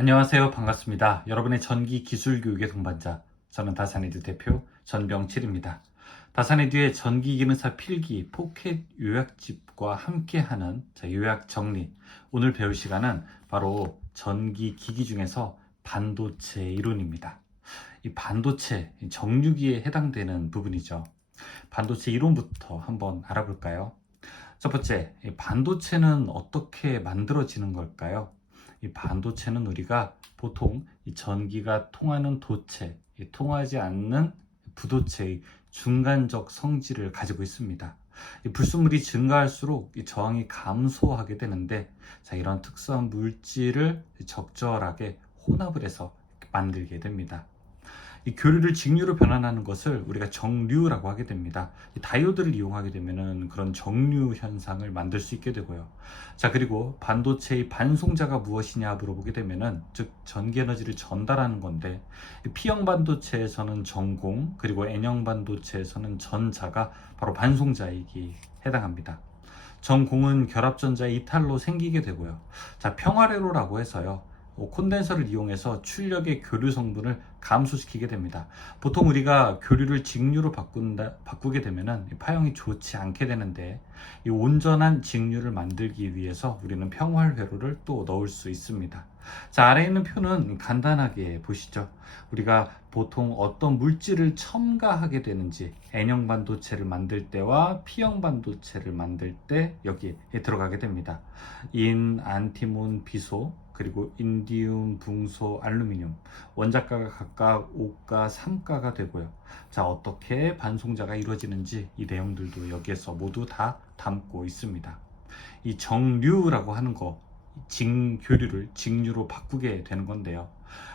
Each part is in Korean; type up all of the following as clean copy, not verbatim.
안녕하세요. 반갑습니다. 여러분의 전기 기술 교육의 동반자, 저는 다산에듀 대표 전병칠입니다. 다산에듀의 전기 기능사 필기 포켓 요약집과 함께하는 요약 정리. 오늘 배울 시간은 바로 전기 기기 중에서 반도체 이론입니다. 이 반도체 정류기에 해당되는 부분이죠. 반도체 이론부터 한번 알아볼까요? 첫 번째, 이 반도체는 어떻게 만들어지는 걸까요? 이 반도체는 우리가 보통 이 전기가 통하는 도체, 통하지 않는 부도체의 중간적 성질을 가지고 있습니다. 이 불순물이 증가할수록 이 저항이 감소하게 되는데, 이런 특수한 물질을 적절하게 혼합을 해서 만들게 됩니다. 이 교류를 직류로 변환하는 것을 우리가 정류라고 하게 됩니다. 이 다이오드를 이용하게 되면 그런 정류 현상을 만들 수 있게 되고요. 그리고 반도체의 반송자가 무엇이냐 물어보게 되면은, 즉 전기 에너지를 전달하는 건데, P형 반도체에서는 전공, 그리고 N형 반도체에서는 전자가 바로 반송자이기 해당합니다. 전공은 결합전자의 이탈로 생기게 되고요. 평화회로라고 해서요, 콘덴서를 이용해서 출력의 교류 성분을 감소시키게 됩니다. 보통 우리가 교류를 직류로 바꾸게 되면 파형이 좋지 않게 되는데, 이 온전한 직류를 만들기 위해서 우리는 평활회로를 또 넣을 수 있습니다. 아래에 있는 표는 간단하게 보시죠. 우리가 보통 어떤 물질을 첨가하게 되는지, N형 반도체를 만들 때와 P형 반도체를 만들 때 여기에 들어가게 됩니다. 인, 안티몬, 비소, 그리고 인디움, 붕소, 알루미늄, 원자가가 각각 5가, 3가가 되고요. 어떻게 반송자가 이루어지는지 이 내용들도 여기에서 모두 다 담고 있습니다. 이 정류라고 하는 거, 교류를 직류로 바꾸게 되는 건데요.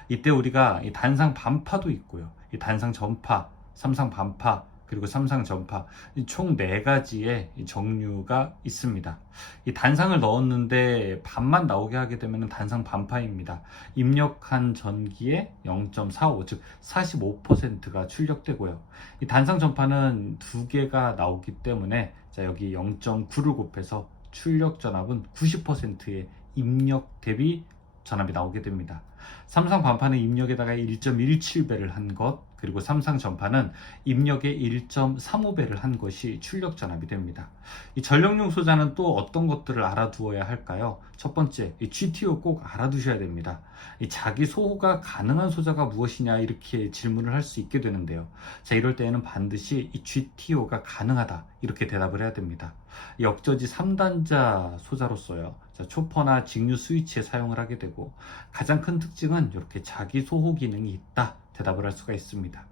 이때 우리가 이 단상 반파도 있고요. 이 단상 전파, 삼상 반파, 그리고 삼상 전파, 총 4가지의 정류가 있습니다. 이 단상을 넣었는데 반만 나오게 하게 되면 단상 반파입니다. 입력한 전기의 0.45, 즉 45%가 출력되고요. 이 단상 전파는 2개가 나오기 때문에 여기 0.9를 곱해서 출력 전압은 90%의 입력 대비 전압이 나오게 됩니다. 삼상 반파는 입력에다가 1.17배를 한 것, 그리고 삼상 전파는 입력에 1.35배를 한 것이 출력 전압이 됩니다. 이 전력용 소자는 또 어떤 것들을 알아두어야 할까요? 첫 번째, 이 GTO 꼭 알아두셔야 됩니다. 이 자기 소호가 가능한 소자가 무엇이냐 이렇게 질문을 할 수 있게 되는데요. 이럴 때에는 반드시 이 GTO가 가능하다 이렇게 대답을 해야 됩니다. 역저지 3단자 소자로서요, 초퍼나 직류 스위치에 사용을 하게 되고, 가장 큰 특징은 이렇게 자기 소호 기능이 있다 대답을 할 수가 있습니다.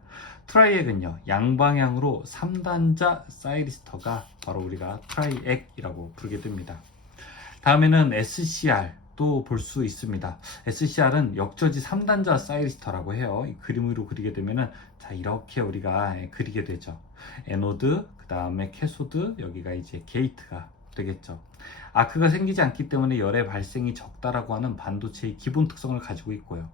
트라이액은요, 양방향으로 3단자 사이리스터가 바로 우리가 트라이액이라고 부르게 됩니다. 다음에는 SCR 또 볼 수 있습니다. SCR은 역저지 3단자 사이리스터라고 해요. 이 그림으로 그리게 되면은 이렇게 우리가 그리게 되죠. 에노드, 그 다음에 캐소드, 여기가 이제 게이트가 되겠죠. 아크가 생기지 않기 때문에 열의 발생이 적다라고 하는 반도체의 기본 특성을 가지고 있고요.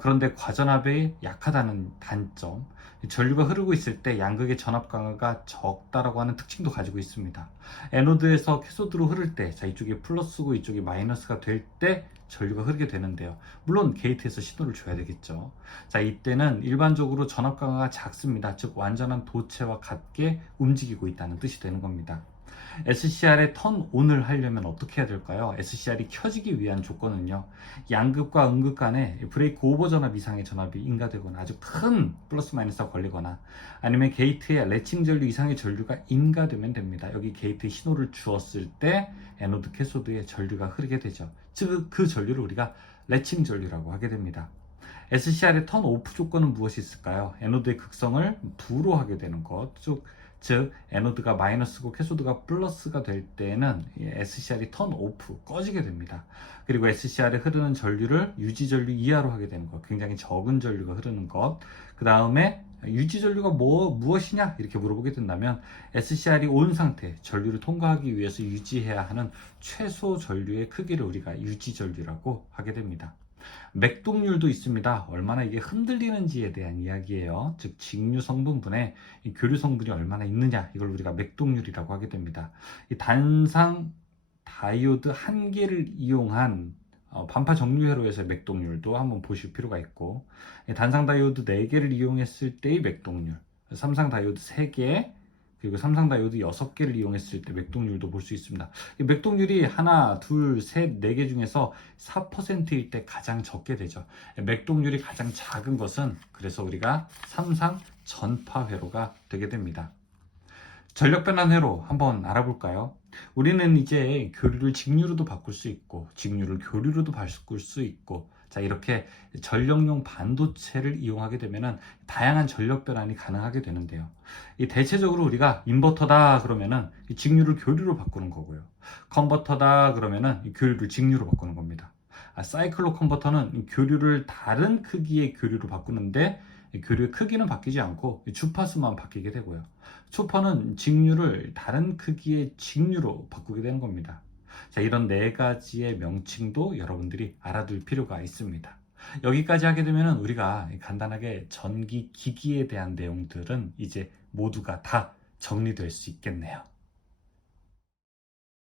그런데 과전압이 약하다는 단점, 전류가 흐르고 있을 때 양극의 전압 강하가 적다라고 하는 특징도 가지고 있습니다. 에노드에서 캐소드로 흐를 때 이쪽이 플러스고 이쪽이 마이너스가 될 때 전류가 흐르게 되는데요. 물론 게이트에서 신호를 줘야 되겠죠. 이때는 일반적으로 전압 강화가 작습니다. 즉 완전한 도체와 같게 움직이고 있다는 뜻이 되는 겁니다. SCR의 턴 온을 하려면 어떻게 해야 될까요? SCR이 켜지기 위한 조건은요, 양극과 음극 간에 브레이크 오버 전압 이상의 전압이 인가되거나 아주 큰 플러스 마이너스가 걸리거나, 아니면 게이트에 레칭 전류 이상의 전류가 인가되면 됩니다. 여기 게이트에 신호를 주었을 때 에노드 캐소드에 전류가 흐르게 되죠. 즉 그 전류를 우리가 레칭 전류라고 하게 됩니다. SCR의 턴 오프 조건은 무엇이 있을까요? 에노드의 극성을 부로 하게 되는 것, 즉 에노드가 마이너스고 캐소드가 플러스가 될 때에는 SCR이 턴 오프, 꺼지게 됩니다. 그리고 SCR에 흐르는 전류를 유지 전류 이하로 하게 되는 것, 굉장히 적은 전류가 흐르는 것. 그 다음에 유지 전류가 무엇이냐 이렇게 물어보게 된다면, SCR이 온 상태, 전류를 통과하기 위해서 유지해야 하는 최소 전류의 크기를 우리가 유지 전류라고 하게 됩니다. 맥동률도 있습니다. 얼마나 이게 흔들리는지에 대한 이야기예요. 즉 직류 성분분에 이 교류 성분이 얼마나 있느냐, 이걸 우리가 맥동률이라고 하게 됩니다. 이 단상 다이오드 한 개를 이용한 반파 정류회로에서의 맥동률도 한번 보실 필요가 있고, 단상 다이오드 4개를 이용했을 때의 맥동률, 삼상 다이오드 3개, 그리고 삼상 다이오드 6개를 이용했을 때 맥동률도 볼 수 있습니다. 맥동률이 하나, 둘, 셋, 4개 중에서 4%일 때 가장 적게 되죠. 맥동률이 가장 작은 것은 그래서 우리가 삼상 전파 회로가 되게 됩니다. 전력 변환 회로 한번 알아볼까요? 우리는 이제 교류를 직류로도 바꿀 수 있고 직류를 교류로도 바꿀 수 있고, 자, 이렇게 전력용 반도체를 이용하게 되면은 다양한 전력 변환이 가능하게 되는데요. 이 대체적으로 우리가 인버터다 그러면은 이 직류를 교류로 바꾸는 거고요. 컨버터다 그러면은 이 교류를 직류로 바꾸는 겁니다. 사이클로 컨버터는 교류를 다른 크기의 교류로 바꾸는데 교류의 크기는 바뀌지 않고 주파수만 바뀌게 되고요. 초퍼는 직류를 다른 크기의 직류로 바꾸게 되는 겁니다. 자, 이런 4가지의 명칭도 여러분들이 알아둘 필요가 있습니다. 여기까지 하게 되면 우리가 간단하게 전기 기기에 대한 내용들은 이제 모두가 다 정리될 수 있겠네요.